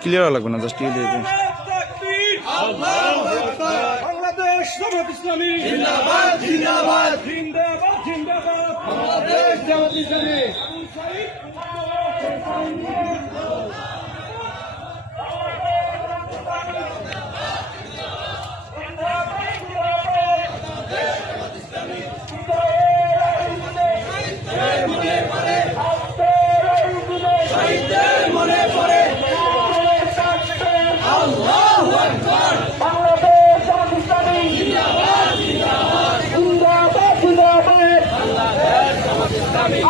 Clear লাগবে না, just clear. Bangladesh Jamaat Islami জিন্দাবাদ জিন্দাবাদ জিন্দাবাদ জিন্দাবাদ বাংলাদেশ জামাত ইসলামী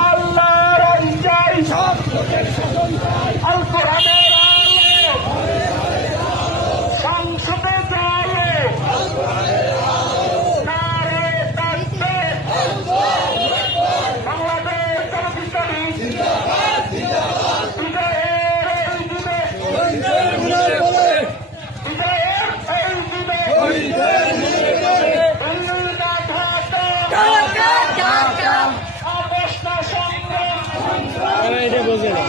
আল্লাহর আইন সব লোকের শাসন চাই আল কোরআনের আলো সংসদে চলে নারে তাকবীর বাংলাদেশ জামাত ইসলামী জিন্দাবাদ জিন্দাবাদ বিজয়ের এই দিনে শহীদের মনে পড়ে বিজয়ের এই দিনে শহীদের মনে পড়ে এটা বোঝে না।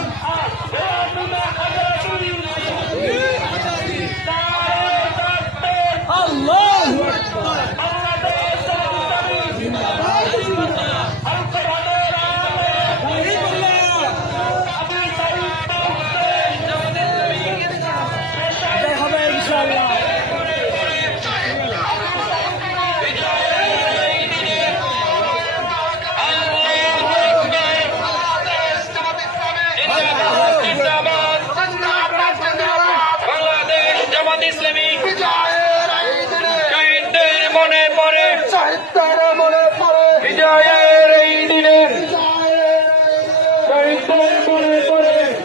হবে ইনশাআল্লাহ। শহীদদের মনে পড়ে বিজয়ের এই দিনে শহীদদের মনে পড়ে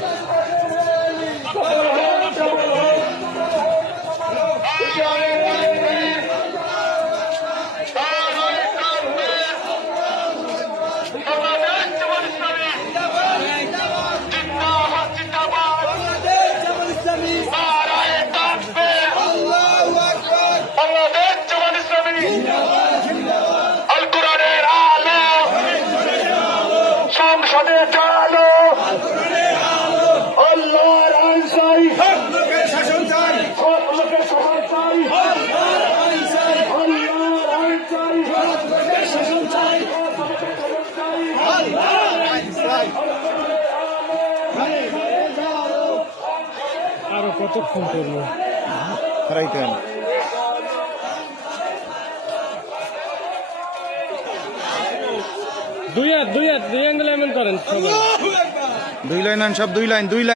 আল কোরআনের আলো সংসদে চালো আল্লাহর আইন চাই সব লোকের শাসন চাই সব লোকের শাসন চাই আল্লাহর আইন চাই আল্লাহর আইন চাই সব লোকের শাসন চাই আল্লাহর আইন চাই। আরো কতক্ষণ করবো? হারাইতে হবে। দুই হাত দুই অ্যাঙ্গেল এমন করেন সবাই। 2 লাইন সব 2 লাইন